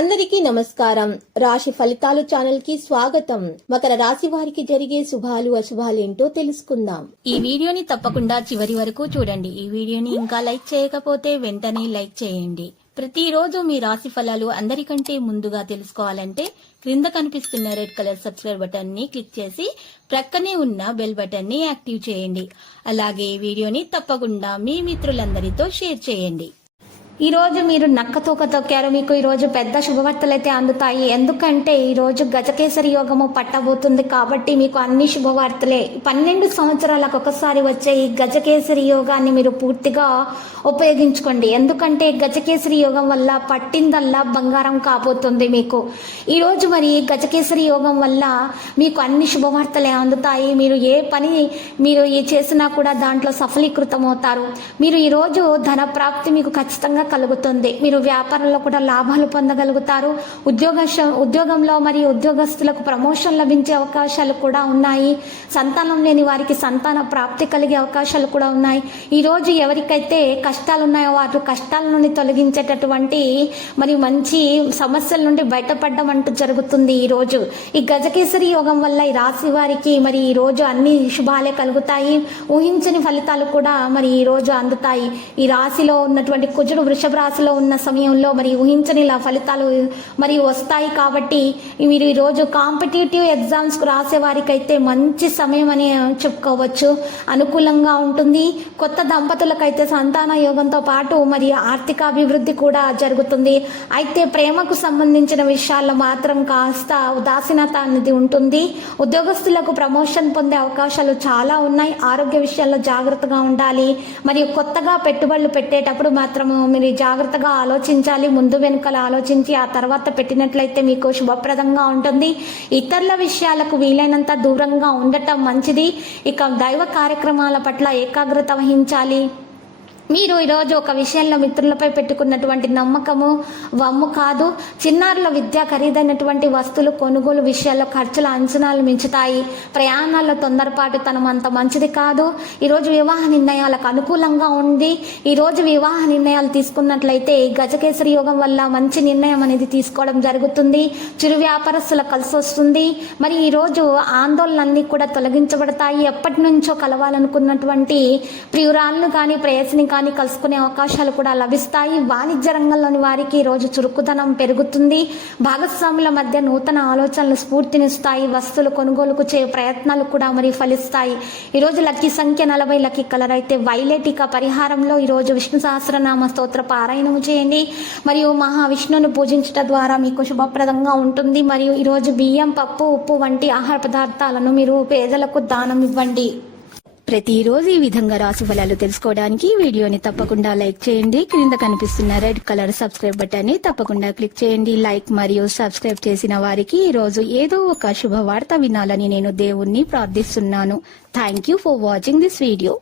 అందరికీ నమస్కారం. రాశి ఫలితాలు ఛానల్ కి స్వాగతం. మకర రాశి వారికి జరిగే శుభాలు అశుభాలేంటో తెలుసుకుందాం. ఈ వీడియోని తప్పకుండా చివరి వరకు చూడండి. ఈ వీడియోని ఇంకా లైక్ చేయకపోతే వెంటనే లైక్ చేయండి. ప్రతిరోజు మీ రాశి ఫలాలు అందరికంటే ముందుగా తెలుసుకోవాలంటే క్రింద కనిపిస్తున్న రెడ్ కలర్ సబ్స్క్రైబ్ బటన్ ని క్లిక్ చేసి ప్రక్కనే ఉన్న బెల్ బటన్ ని యాక్టివ్ చేయండి. అలాగే ఈ వీడియోని తప్పకుండా మీ మిత్రులందరితో షేర్ చేయండి. ఈ రోజు మీరు నక్కతోక తొక్కారు. మీకు ఈ రోజు పెద్ద శుభవార్తలు అయితే అందుతాయి. ఎందుకంటే ఈ రోజు గజకేసరి యోగము పట్టబోతుంది కాబట్టి మీకు అన్ని శుభవార్తలే. 12 సంవత్సరాలకు ఒకసారి వచ్చే ఈ గజకేసరి యోగాన్ని మీరు పూర్తిగా ఉపయోగించుకోండి. ఎందుకంటే గజకేసరి యోగం వల్ల పట్టిందల్లా బంగారం కాబోతుంది. మీకు ఈ రోజు మరి గజకేసరి యోగం వల్ల మీకు అన్ని శుభవార్తలే అందుతాయి. మీరు ఏ పని మీరు చేసినా కూడా దాంట్లో సఫలీకృతం అవుతారు. మీరు ఈ రోజు ధన ప్రాప్తి మీకు ఖచ్చితంగా కలుగుతుంది. మీరు వ్యాపారంలో కూడా లాభాలు పొందగలుగుతారు. ఉద్యోగంలో మరియు ఉద్యోగస్తులకు ప్రమోషన్ లభించే అవకాశాలు కూడా ఉన్నాయి. సంతానం లేని వారికి సంతాన ప్రాప్తి కలిగే అవకాశాలు కూడా ఉన్నాయి. ఈ రోజు ఎవరికైతే కష్టాలు ఉన్నాయో వారు కష్టాల నుండి తొలగించేటటువంటి మరియు మంచి సమస్యల నుండి బయటపడడం అంటూ జరుగుతుంది. ఈ రోజు ఈ గజకేసరి యోగం వల్ల ఈ రాశి వారికి మరి ఈ రోజు అన్ని శుభాలే కలుగుతాయి. ఊహించని ఫలితాలు కూడా మరి ఈ రోజు అందుతాయి. ఈ రాశిలో ఉన్నటువంటి కుజుడు వృషభ రాశిలో ఉన్న సమయంలో మరి ఊహించని ఫలితాలు మరి వస్తాయి. కాబట్టి మీరు ఈరోజు కాంపిటేటివ్ ఎగ్జామ్స్ కు రాసే వారికి అయితే మంచి సమయం అని చెప్పుకోవచ్చు. అనుకూలంగా ఉంటుంది. కొత్త దంపతులకైతే సంతాన యోగంతో పాటు మరి ఆర్థిక అభివృద్ధి కూడా జరుగుతుంది. అయితే ప్రేమకు సంబంధించిన విషయాల్లో మాత్రం కాస్త ఉదాసీనత అనేది ఉంటుంది. ఉద్యోగస్తులకు ప్రమోషన్ పొందే అవకాశాలు చాలా ఉన్నాయి. ఆరోగ్య విషయాల్లో జాగ్రత్తగా ఉండాలి. మరియు కొత్తగా పెట్టుబడులు పెట్టేటప్పుడు మాత్రము మీరు జాగ్రత్తగా ఆలోచించాలి. ముందు వెనుకలు ఆలోచించి ఆ తర్వాత పెట్టినట్లయితే మీకు శుభప్రదంగా ఉంటుంది. ఇతరుల విషయాలకు వీలైనంత దూరంగా ఉండటం మంచిది. ఇక దైవ కార్యక్రమాల పట్ల ఏకాగ్రత వహించాలి. మీరు ఈరోజు ఒక విషయంలో మిత్రులపై పెట్టుకున్నటువంటి నమ్మకము వమ్ము కాదు. చిన్నారుల విద్య ఖరీదైనటువంటి వస్తువులు కొనుగోలు విషయాల్లో ఖర్చుల అంచనాలు మించుతాయి. ప్రయాణాల్లో తొందరపాటు తనం అంత మంచిది కాదు. ఈరోజు వివాహ నిర్ణయాలకు అనుకూలంగా ఉంది. ఈరోజు వివాహ నిర్ణయాలు తీసుకున్నట్లయితే గజకేసరి యోగం వల్ల మంచి నిర్ణయం అనేది తీసుకోవడం జరుగుతుంది. చిరు వ్యాపారస్తులకు కలిసి వస్తుంది. మరి ఈరోజు ఆందోళనలన్నీ కూడా తొలగించబడతాయి. ఎప్పటి నుంచో కలవాలనుకున్నటువంటి ప్రియురాలను కానీ ప్రేయసిని కానీ కలుసుకునే అవకాశాలు కూడా లభిస్తాయి. వాణిజ్య రంగంలోని వారికి ఈరోజు చురుకుదనం పెరుగుతుంది. భాగస్వాముల మధ్య నూతన ఆలోచనలు స్ఫూర్తినిస్తాయి. వస్తువులు కొనుగోలుకు చేయే ప్రయత్నాలు కూడా మరి ఫలిస్తాయి. ఈరోజు లక్కీ సంఖ్య 40, లక్కీ కలర్ అయితే వైలెట్. ఇక పరిహారంలో ఈరోజు విష్ణు సహస్రనామ స్తోత్ర పారాయణము చేయండి. మరియు మహావిష్ణువుని పూజించడం ద్వారా మీకు శుభప్రదంగా ఉంటుంది. మరియు ఈరోజు బియ్యం, పప్పు, ఉప్పు వంటి ఆహార పదార్థాలను మీరు పేదలకు దానం ఇవ్వండి. ప్రతిరోజు ఈ విధంగా రాశి ఫలాలు తెలుసుకోవడానికి వీడియోని తప్పకుండా లైక్ చేయండి. క్రింద కనిపిస్తున్న రెడ్ కలర్ సబ్స్క్రైబ్ బటన్ ని తప్పకుండా క్లిక్ చేయండి. లైక్ మరియు సబ్స్క్రైబ్ చేసిన వారికి ఈ రోజు ఏదో ఒక శుభవార్త వినాలని నేను దేవుణ్ణి ప్రార్థిస్తున్నాను. Thank you for watching this video.